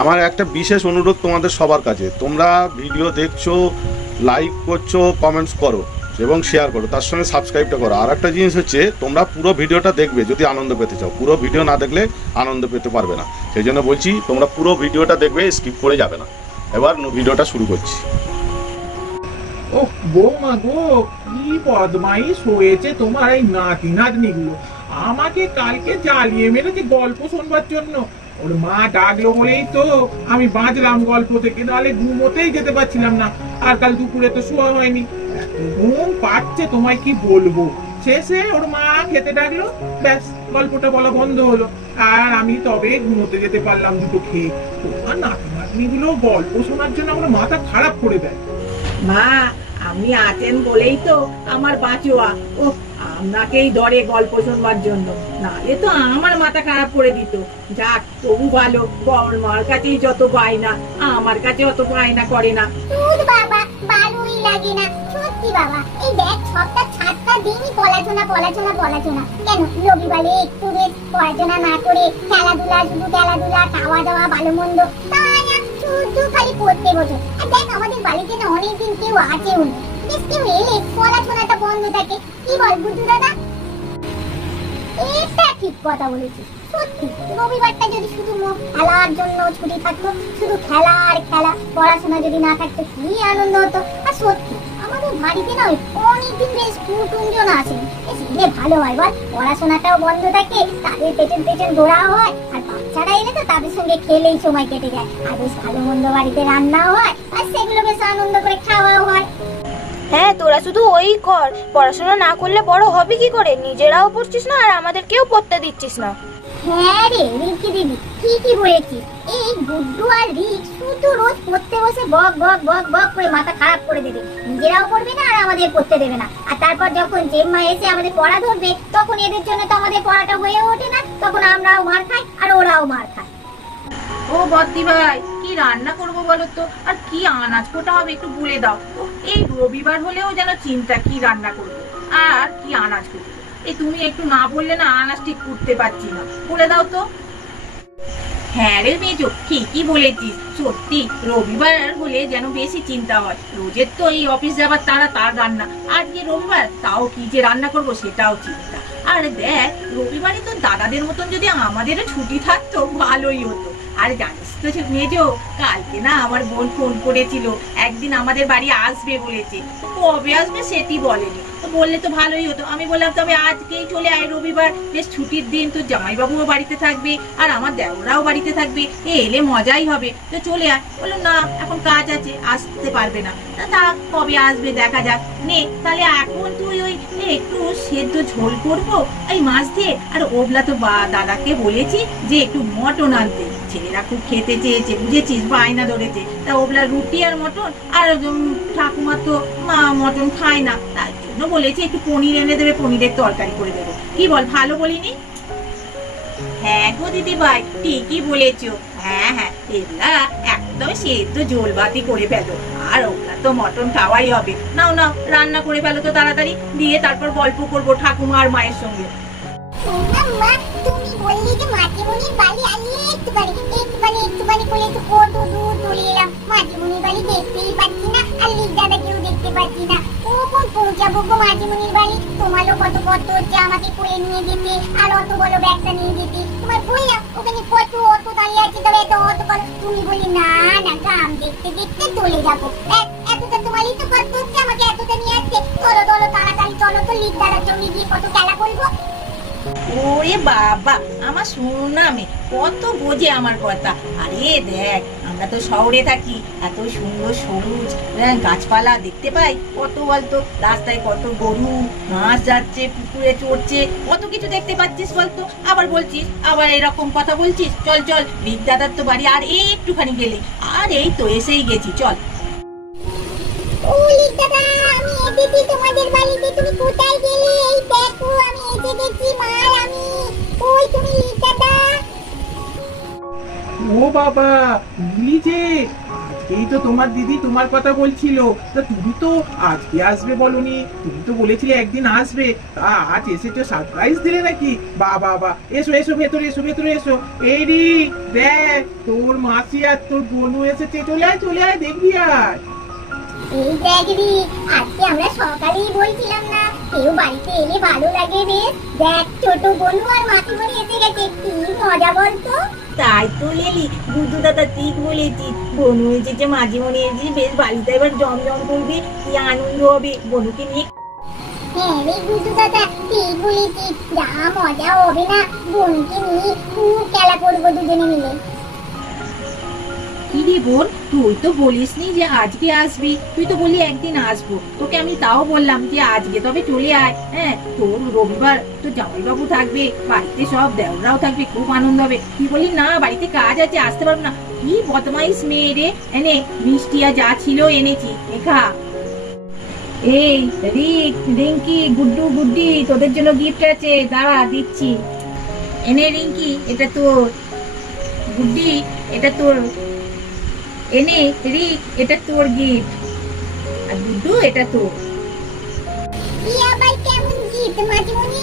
আমার একটা বিশেষ অনুরোধ তোমাদের সবার কাছে, তোমরা ভিডিও দেখছো, লাইক করছো, কমেন্টস করো এবং শেয়ার করো, তার সঙ্গে সাবস্ক্রাইবটা করো। আর একটা জিনিস হচ্ছে, তোমরা পুরো ভিডিওটা দেখবে যদি আনন্দ পেতে চাও। পুরো ভিডিও না দেখলে আনন্দ পেতে পারবে না, সেই জন্য বলছি তোমরা পুরো ভিডিওটা দেখবে, স্কিপ করে যাবে না। এবার ভিডিওটা শুরু করছি। ও বৌমা গো, কি বদমাইশ হয়েছে তোমার এই নাতি নাতনিগুলো। আমাকে কালকে জ্বালিয়ে মেরেছে গল্প শোনবার জন্য। ওর মা ডাকলো বলেই তো আমি বাঁচলাম গল্প থেকে, নাহলে ঘুমোতেই যেতে পারছিলাম না। আর কাল দুপুরে তো শোয়া হয়নি, এত ঘুম পাচ্ছে তোমায় কি বলবো। শেষে ওর মা খেতে ডাকলো, ব্যাস গল্পটা বলা বন্ধ হলো। আর আমি তবে ঘুমোতে যেতে পারলাম দুটো খেয়ে। তোমার নাতি নাতনিগুলো গল্প শোনার জন্য আমার মাথা খারাপ করে দেয়। মা আপনি আছেন বলেই তো আমার বাঁচোয়া। ও আপনাকেই ধরে গল্প শুনবার জন্য, নাহলে তো আমার মাথা খারাপ করে দিত। যাক তবু ভালো, বড় মার কাছেই যত বায়না, আমার কাছে অত বায়না করে না। বাবা ভালোই লাগে না সত্যি বাবা। এই দেখ সপ্তাহ 7টা দিনই পড়াশোনা পড়াশোনা পড়াশোনা। কেন রবিবারে একটু পড়াশোনা না করে খেলাধুলা, শুধু খেলাধুলা, খাওয়া দাওয়া, ভালো মন্দ, তাই না শুধু খালি পড়তে বসে। আর দেখ আমাদের বাড়িতে না অনেকদিন কেউ আছেও না, বেশ কেউ এলে পড়াশোনাটা বন্ধ থাকে। কি বল বুদ্ধু দাদা? এটা ঠিক কথা বলেছিস সত্যি। রবিবারটা যদি শুধু খেলার জন্য ছুটি থাকতো, শুধু খেলা আর খেলা, পড়াশোনা যদি না থাকতো কি আনন্দ হতো। আর সত্যি আমাদের বাড়িতে না অনেকদিন বেশ কুটুমজন আসেন, বেশ ভালো হয় বল। পড়াশোনাটাও বন্ধ থাকে, তাদের পেছন পেছন দৌড়াও হয়, আর বাচ্চারা এলে তো তাদের সঙ্গে খেলেই সময় কেটে যায়। আর বেশ ভালো মন্দ বাড়িতে রান্নাও হয়, আর সেগুলো বেশ আনন্দ করে খাওয়াও হয়। হ্যাঁ, তোরা শুধু ওই কর, পড়াশোনা না করলে বড় হবে কি করে? নিজেরাও পড়ছিস না আর আমাদেরকেও পড়তে দিচ্ছিস না। হ্যাঁ রে রিকি দিদি, ঠিকই বলেছিস। এই গুড্ডু আর রিক শুধু রোজ পড়তে বসে বক বক বক বক করে মাথা খারাপ করে দেবে। নিজেরাও পড়বে না আর আমাদের পড়তে দেবে না। আর তারপর যখন জেম্মা এসে আমাদের পড়া ধরবে, তখন এদের জন্য তো আমাদের পড়াটা হয়ে ওঠে না। তখন আমরাও মার খাই আর ওরাও মার খায়। ও বদ্দি ভাই, কি রান্না করবো বলো তো? আর কি আনাজ কোটা হবে একটু বলে দাও। এই রবিবার হলেও যেন চিন্তা, কি রান্না করবো আর কি আনাজ করবো। এই তুমি একটু না বললে না আনাজ ঠিক করতে পারছি না, বলে দাও তো। হ্যাঁ রে মেজো, ঠিকই বলেছিস। সত্যি রবিবার হলে যেন বেশি চিন্তা হয়। রোজের তো এই অফিস যাবার তারা তার রান্না, আজকে রবিবার তাও কি যে রান্না করব সেটাও চিন্তা। আর দেখ রবিবারে তো দাদাদের মতন যদি আমাদেরও ছুটি থাকতো ভালোই হতো। আর জানিস তো মেজো, কালকে না আমার বোন ফোন করেছিল, একদিন আমাদের বাড়ি আসবে বলেছে। কবে আসবে সেটি বলেনি, তো বললে তো ভালোই হতো। আমি বললাম তবে আজকেই চলে আয়, রবিবার বেশ ছুটির দিন, তো জামাইবাবুও বাড়িতে থাকবে আর আমার দেওরাও বাড়িতে থাকবে, এলে মজাই হবে, তো চলে আয়। বললো না এখন কাজ আছে, আসতে পারবে না। তা কবে আসবে দেখা যাক। নে তাহলে এখন তুই ওই একটু সেদ্ধ ঝোল করবো এই মাছ দিয়ে, আর ওবলা তো দাদাকে বলেছি যে একটু মটন আনতে। ছেলেরা খুব খেতে চেয়েছে বুঝেছিস, বায়না ধরেছে। তা ওবলা রুটি আর মটন, আর ঠাকুমা তো মটন খায় না, তাই জন্য বলেছি একটু পনির এনে দেবে, পনিরের তরকারি করে দেবো। কি বল, ভালো বলিনি? হ্যাঁ গো দিদি ভাই, ঠিকই বলেছো। হ্যাঁ হ্যাঁ, এগুলা একদম সেদ্ধ ঝোল ভাতি করে ফেলো, আর ওগুলা তো মটন খাওয়াই হবে। নাও নাও রান্না করে ফেলো তো তাড়াতাড়ি, দিয়ে তারপর গল্প করবো ঠাকুমা আর মায়ের সঙ্গে। তুমি বললি যে মাটিমণির বাড়ি, আমি একটুখানি করে তো কত দূর চলে এলাম। মাটিমণির বাড়ি দেখতেই পাচ্ছি না, আর লিক দাদাকেও দেখতে পাচ্ছি না। কখন পৌঁছাবো গো মাটিমণির বাড়ি? তোমারও কত কষ্ট হচ্ছে আমাকে কোলে নিয়ে যেতে, আর অত বড় ব্যাগটা নিয়ে যেতে। তোমার বললাম ওখানে কত অটো দাঁড়িয়ে আছে, তবে এত অটো কর। তুমি বলি না না, গ্রাম দেখতে দেখতে চলে যাবো। এতটা তোমারই তো কষ্ট হচ্ছে আমাকে এতটা নিয়ে আসতে। চলো চলো তাড়াতাড়ি চলো তো, লিক দাদার সঙ্গে গিয়ে কত খেলা করবো। ওরে বাবা, আমার সোনামে কত বোঝে আমার কথা। আরে দেখ আমরা তো শহরে থাকি, এত সুন্দর সবুজ গাছপালা দেখতে পাই, কত বলতো রাস্তায় কত গরু ঘাস যাচ্ছে, পুকুরে চড়ছে, কত কিছু দেখতে পাচ্ছিস বলতো। আবার বলছিস, আবার এরকম কথা বলছিস। চল চল, রিক দাদার তো বাড়ি আর এই একটুখানি গেলে, আর এই তো এসেই গেছি, চল। ও লিক দাদা, আমি এসেছি তোমাদের বাড়িতে। তুমি কোথায় গেলে? এই দেখো আমি এসে গেছি মাল। আমি ওই, তুমি লিক দাদা? ও বাবা, বুঝলি যে আজকে এই তো তোমার দিদি তোমার কথা বলছিল। তা তুমি তো আজকে আসবে বলনি, তুমি তো বলেছিলে একদিন আসবে, তা আজ এসেছো, সারপ্রাইজ দিলে নাকি? বাবা বা, এসো এসো ভেতরে এসো, ভেতরে এসো। এই রে দেখ, তোর মাসি আর তোর বোনও এসেছে, চলে আয় দেখবি আয়। এই দেখ রে, আজকে আমরা সকালেই বলছিলাম না কেউ বাড়িতে এলে ভালো লাগে রে। দেখ ছোট বোনু আর মাসিমণি এসে গেছে, কি মজা বলতো। তাই তো লেলি, বুদ্ধু দাদা ঠিক বলেছিস। বনু এসেছে, মাঝিমণি এসেছে, বেশ বাড়িতে এবার জমজম করবে, কি আনন্দ হবে বনুকে নিয়ে। হ্যাঁ রে গুড্ডু দাদা, ঠিক বলেছিস, যা মজা হবে না, বোনকে নিয়ে খুব খেলা করবো দুজনে মিলে। কি রে বোন, তুই তো বলিসনি যে আজকে আসবি, তুই তো বলি একদিন আসবো। তোকে আমি তাও বললাম যে আজকে তবে চলে আয়। হ্যাঁ, তোর রবিবার তো জামাইবাবু থাকবে, বাড়িতে সব দেওরাও থাকবে, খুব আনন্দ হবে। তুই বলি না বাড়িতে কাজ আছে, আসতে পারবো না। কি বদমাইশ মেয়ে রে। এনে মিষ্টি আর যা ছিল এনেছি, খা। এই রিক, রিঙ্কি, গুড্ডু, গুড্ডি, তোদের জন্য গিফট আছে, দাঁড়া দিচ্ছি। এনে রিঙ্কি, এটা তোর। গুড্ডি, এটা তোর। এনে রিক, এটা তোর গিফট। আর গুড্ডু, এটা তোর। কি আবার কেমন গিফট মাঝিমণি?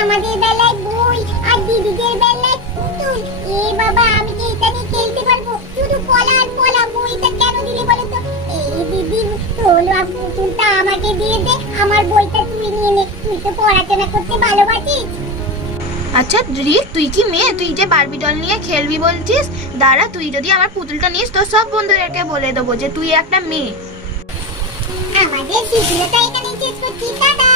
আমাদের বেলায় বই আর দিদিদের বেলায় পুতুল। এ বাবা, আমি কি এটা নিয়ে খেলতে পারবো? শুধু পলা আর পলা, বইটা কেন দিলে বলো তো? এই দিদি, তোর পুতুলটা আমাকে দিয়ে দে, আমার বইটা তুই নিয়ে নে, তুই তো পড়াশোনা করতে ভালোবাসিস। আচ্ছা রিক, তুই কি মেয়ে? তুই যে বারবি ডল নিয়ে খেলবি বলছিস? দাঁড়া, তুই যদি আমার পুতুলটা নিস তো সব বন্ধুদেরকে বলে দেবো যে তুই একটা মেয়ে। আমাদের ভিডিওটা এখানে শেষ করছি, টাটা।